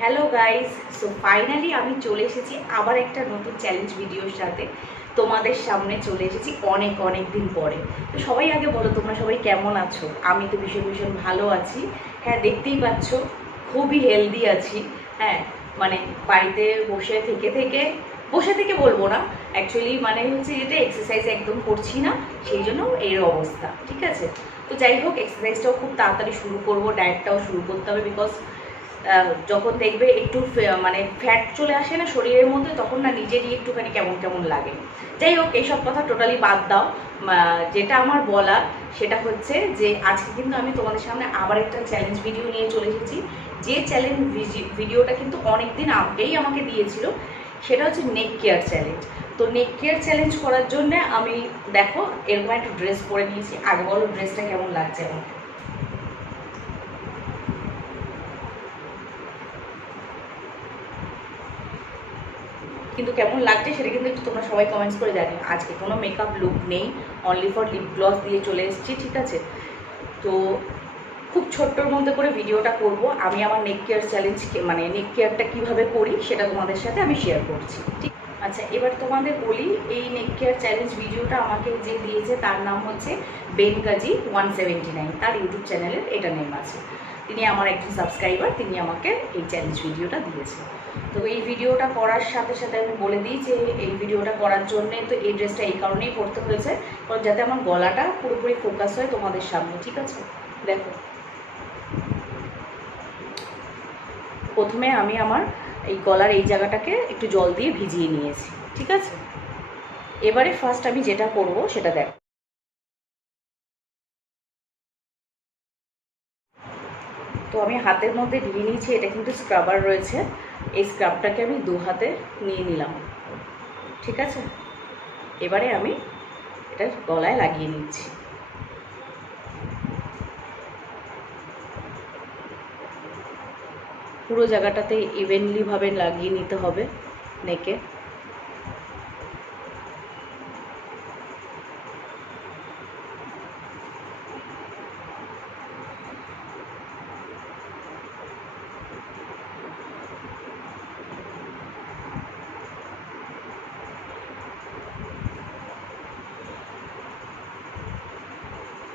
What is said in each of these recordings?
Hello guys, so finally আমি চলে এসেছি আবার একটা নতুন চ্যালেঞ্জ ভিডিওর সাথে। তোমাদের সামনে চলে এসেছি অনেক অনেক দিন পরে। তো সবাই আগে বলো তোমরা সবাই কেমন আছো? আমি তো ভীষণ ভীষণ ভালো আছি। হ্যাঁ, দেখতেই পাচ্ছ খুবই হেলদি আছি। হ্যাঁ, মানে বাড়িতে বসে থেকে বলবো না, অ্যাকচুয়ালি মানে হচ্ছে যেটা এক্সারসাইজ একদম করছি না, সেই জন্য এর অবস্থা। ঠিক আছে, তো যাই হোক, এক্সারসাইজটাও খুব তাড়াতাড়ি শুরু করবো, ডায়েটটাও শুরু করতে হবে। বিকজ যখন দেখবে একটু মানে ফ্যাট চলে আসে না শরীরের মধ্যে, তখন না নিজেরই একটুখানি কেমন কেমন লাগে। যাই হোক, এইসব কথা টোটালি বাদ দাও। যেটা আমার বলা সেটা হচ্ছে যে আজকে কিন্তু আমি তোমাদের সামনে আবার একটা চ্যালেঞ্জ ভিডিও নিয়ে চলে এসেছি। যে চ্যালেঞ্জ ভিডিওটা কিন্তু অনেক দিন আগেই আমাকে দিয়েছিল, সেটা হচ্ছে নেক কেয়ার চ্যালেঞ্জ। তো নেক কেয়ার চ্যালেঞ্জ করার জন্য আমি দেখো এরকম একটা ড্রেস পরে নিয়েছি। আগে বলো ড্রেসটা কেমন লাগছে আমার? কিন্তু কেমন লাগছে সেটা কিন্তু একটু তোমরা সবাই কমেন্টস করে জানিও। আজকে কোনো মেকআপ লুক নেই, অনলি ফর লিপ গ্লস দিয়ে চলে এসেছি। ঠিক আছে, তো খুব ছোট্টর মধ্যে করে ভিডিওটা করব। আমি আমার নেক কেয়ার চ্যালেঞ্জ মানে নেক কেয়ারটা কীভাবে করি সেটা তোমাদের সাথে আমি শেয়ার করছি। ঠিক, আচ্ছা এবার তোমাদের বলি, এই নেক কেয়ার চ্যালেঞ্জ ভিডিওটা আমাকে যে দিয়েছে তার নাম হচ্ছে বেনগাজি 179, তার ইউটিউব চ্যানেলের এটা নেম আছে। তিনি আমার একজন সাবস্ক্রাইবার, তিনি আমাকে এই চ্যালেঞ্জ ভিডিওটা দিয়েছে। তো এই ভিডিওটা করার সাথে সাথে আমি বলে দিই যে এই ভিডিওটা করার জন্যে তো এই ড্রেসটা এই কারণেই পরতে হয়েছে, কারণ যাতে আমার গলাটা পুরোপুরি ফোকাস হয় তোমাদের সামনে। ঠিক আছে, দেখো প্রথমে আমি আমার এই গলার এই জায়গাটাকে একটু জল দিয়ে ভিজিয়ে নিয়েছি। ঠিক আছে, এবারে ফার্স্ট আমি যেটা করব সেটা দেখো। তো আমি হাতের মধ্যে নিয়ে নিয়েছি, এটা কিন্তু স্ক্রাবার রয়েছে। এই স্ক্রাবটাকে আমি দু হাতে নিয়ে নিলাম। ঠিক আছে, এবারে আমি এটা গলায় লাগিয়ে নিচ্ছি। পুরো জায়গাটাতে ইভেনলিভাবে লাগিয়ে নিতে হবে নেকে।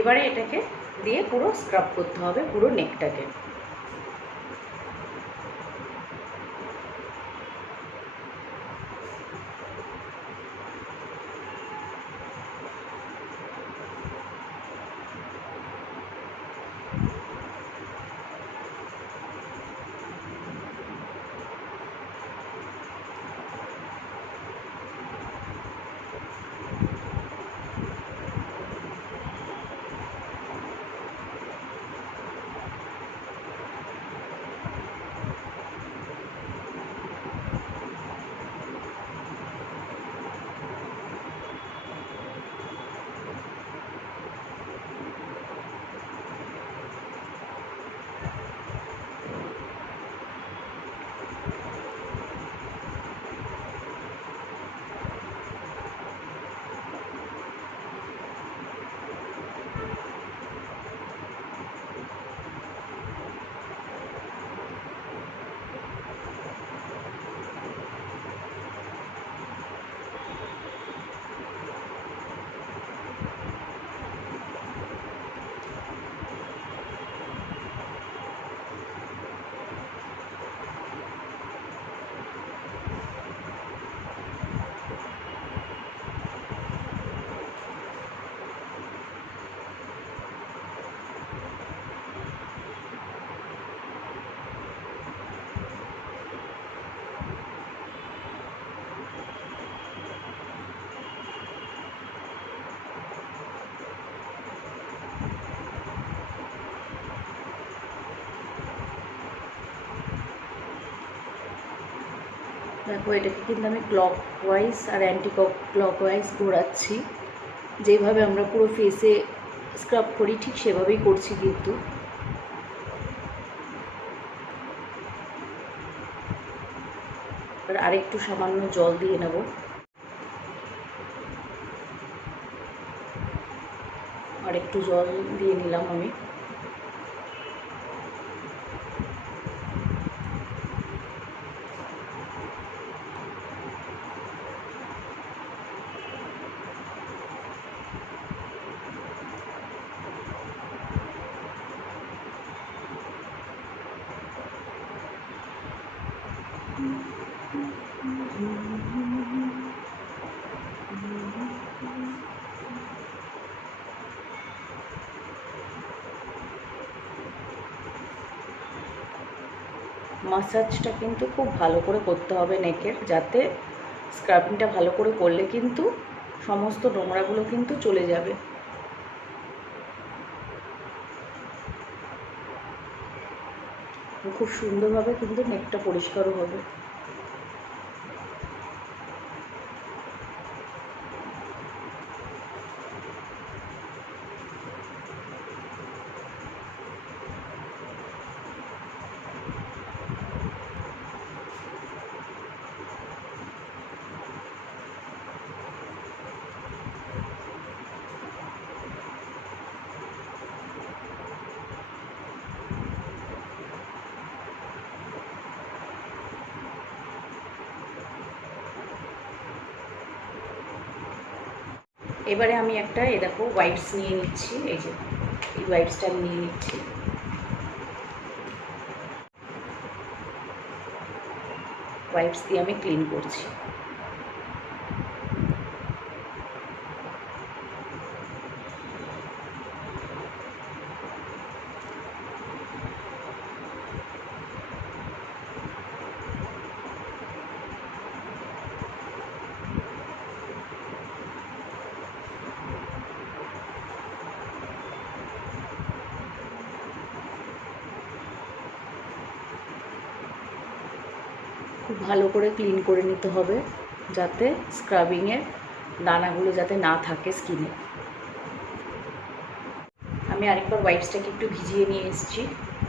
এবারে এটাকে দিয়ে পুরো স্ক্রাব করতে হবে পুরো নেকটাকে। দেখো এটাকে কিন্তু আমি ক্লকওয়াইজ আর অ্যান্টি ক্লকওয়াইজ ঘোরাচ্ছি। যেভাবে আমরা পুরো ফেসে স্ক্রাব করি ঠিক সেভাবেই করছি কিন্তু। আরেকটু সামান্য জল দিয়ে নেব। আরেকটু জল দিয়ে নিলাম আমি। মাসাজটা কিন্তু খুব ভালো করে করতে হবে নেকের, যাতে স্ক্রাবিংটা ভালো করে করলে কিন্তু সমস্ত নোংরাগুলো কিন্তু চলে যাবে। খুব সুন্দরভাবে কিন্তু নেকটা পরিষ্কারও হবে। এবারে আমি একটা দেখো ওয়াইপস নিয়ে নিচ্ছি, এই যে এই ওয়াইপসটা আমি নিয়ে নিচ্ছি। ওয়াইপস দিয়ে আমি ক্লিন করছি। খুব ভালো করে ক্লিন করে নিতে হবে, যাতে স্ক্রাবিংয়ের দানাগুলো যাতে না থাকে স্কিনে। আমি আরেকবার ওয়াইপসটাকে একটু ভিজিয়ে নিয়ে এসেছি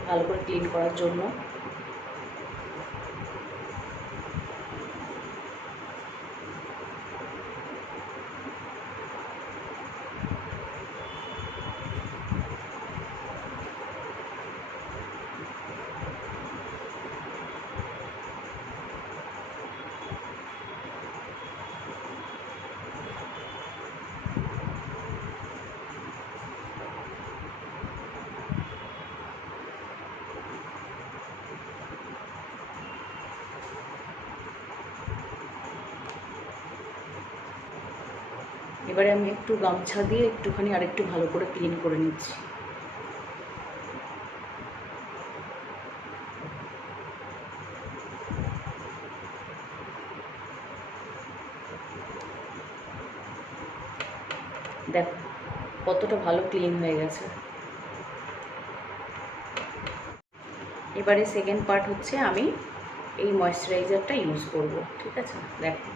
ভালো করে ক্লিন করার জন্য। এবারে আমি একটু গামছা দিয়ে একটুখানি আরেকটু ভালো করে ক্লিন করে নিচ্ছি। দেখো কতটা ভালো ক্লিন হয়ে গেছে। এবারে সেকেন্ড পার্ট হচ্ছে আমি এই ময়েশ্চারাইজারটা ইউজ করব, ঠিক আছে? দেখো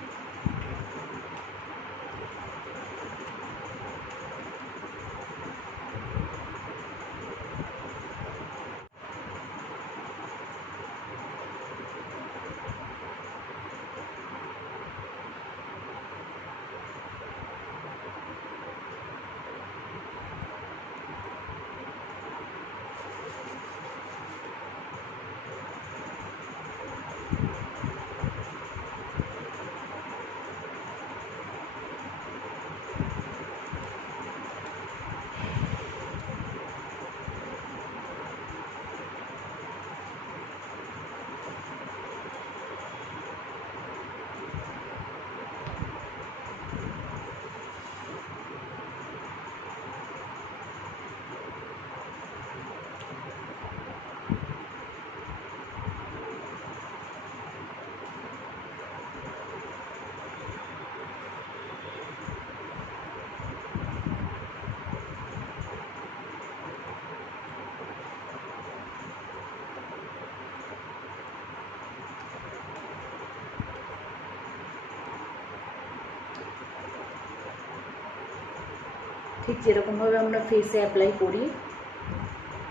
ঠিক যেরকমভাবে আমরা ফেসে অ্যাপ্লাই করি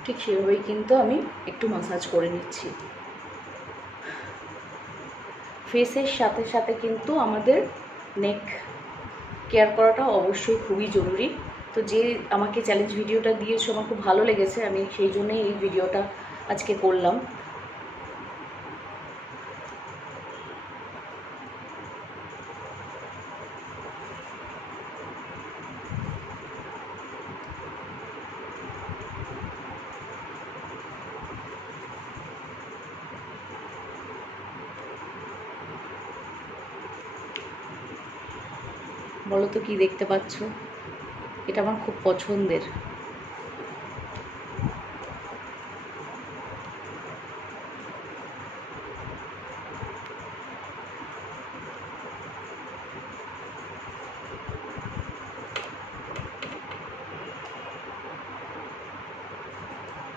ঠিক সেভাবেই কিন্তু আমি একটু মাসাজ করে নিচ্ছি। ফেসের সাথে সাথে কিন্তু আমাদের নেক কেয়ার করাটা অবশ্যই খুবই জরুরি। তো যে আমাকে চ্যালেঞ্জ ভিডিওটা দিয়েছো আমার খুব ভালো লেগেছে, আমি সেই জন্যই এই ভিডিওটা আজকে করলাম। বলো তো কি দেখতে পাচ্ছ? এটা আমার খুব পছন্দের।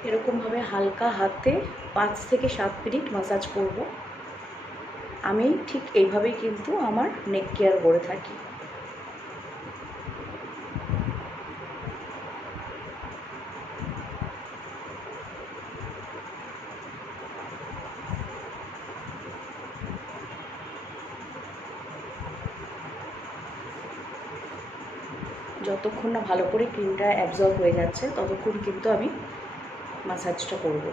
এরকমভাবে হালকা হাতে 5 থেকে 7 মিনিট ম্যাসাজ করব। আমি ঠিক এইভাবেই কিন্তু আমার নেক কেয়ার করে থাকি। যতক্ষণ না ভালো করে ক্রিমটা অ্যাবজর্ব হয়ে যাচ্ছে ততক্ষণ কিন্তু আমি ম্যাসাজটা করব।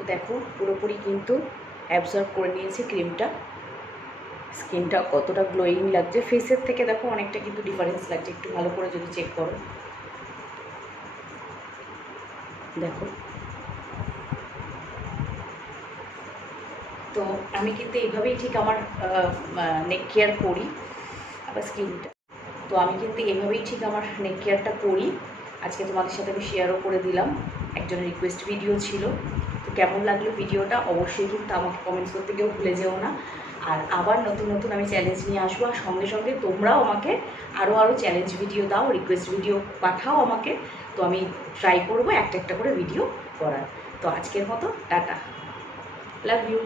তো দেখো পুরোপুরি কিন্তু অ্যাবজর্ব করে নিয়েছি ক্রিমটা। স্কিনটা কতটা গ্লোয়িং লাগছে, ফেসের থেকে দেখো অনেকটা কিন্তু ডিফারেন্স লাগছে, একটু ভালো করে যদি চেক করো দেখো। তো আমি কিন্তু এইভাবেই ঠিক আমার নেক কেয়ার করি। আবার স্কিনটা তো আমি কিন্তু এইভাবেই ঠিক আমার নেক কেয়ারটা করি। আজকে তোমাদের সাথে আমি শেয়ারও করে দিলাম, একজনের রিকোয়েস্ট ভিডিও ছিল। তো কেমন লাগলো ভিডিওটা অবশ্যই কিন্তু আমাকে কমেন্টস করতে কেউ ভুলে যেও না। আর আবার নতুন নতুন আমি চ্যালেঞ্জ নিয়ে আসবো, আর সঙ্গে সঙ্গে তোমরাও আমাকে আরও চ্যালেঞ্জ ভিডিও দাও, রিকোয়েস্ট ভিডিও পাঠাও আমাকে। তো আমি ট্রাই করবো একটা একটা করে ভিডিও করার। তো আজকের মতো টাটা, লাভ ইউ।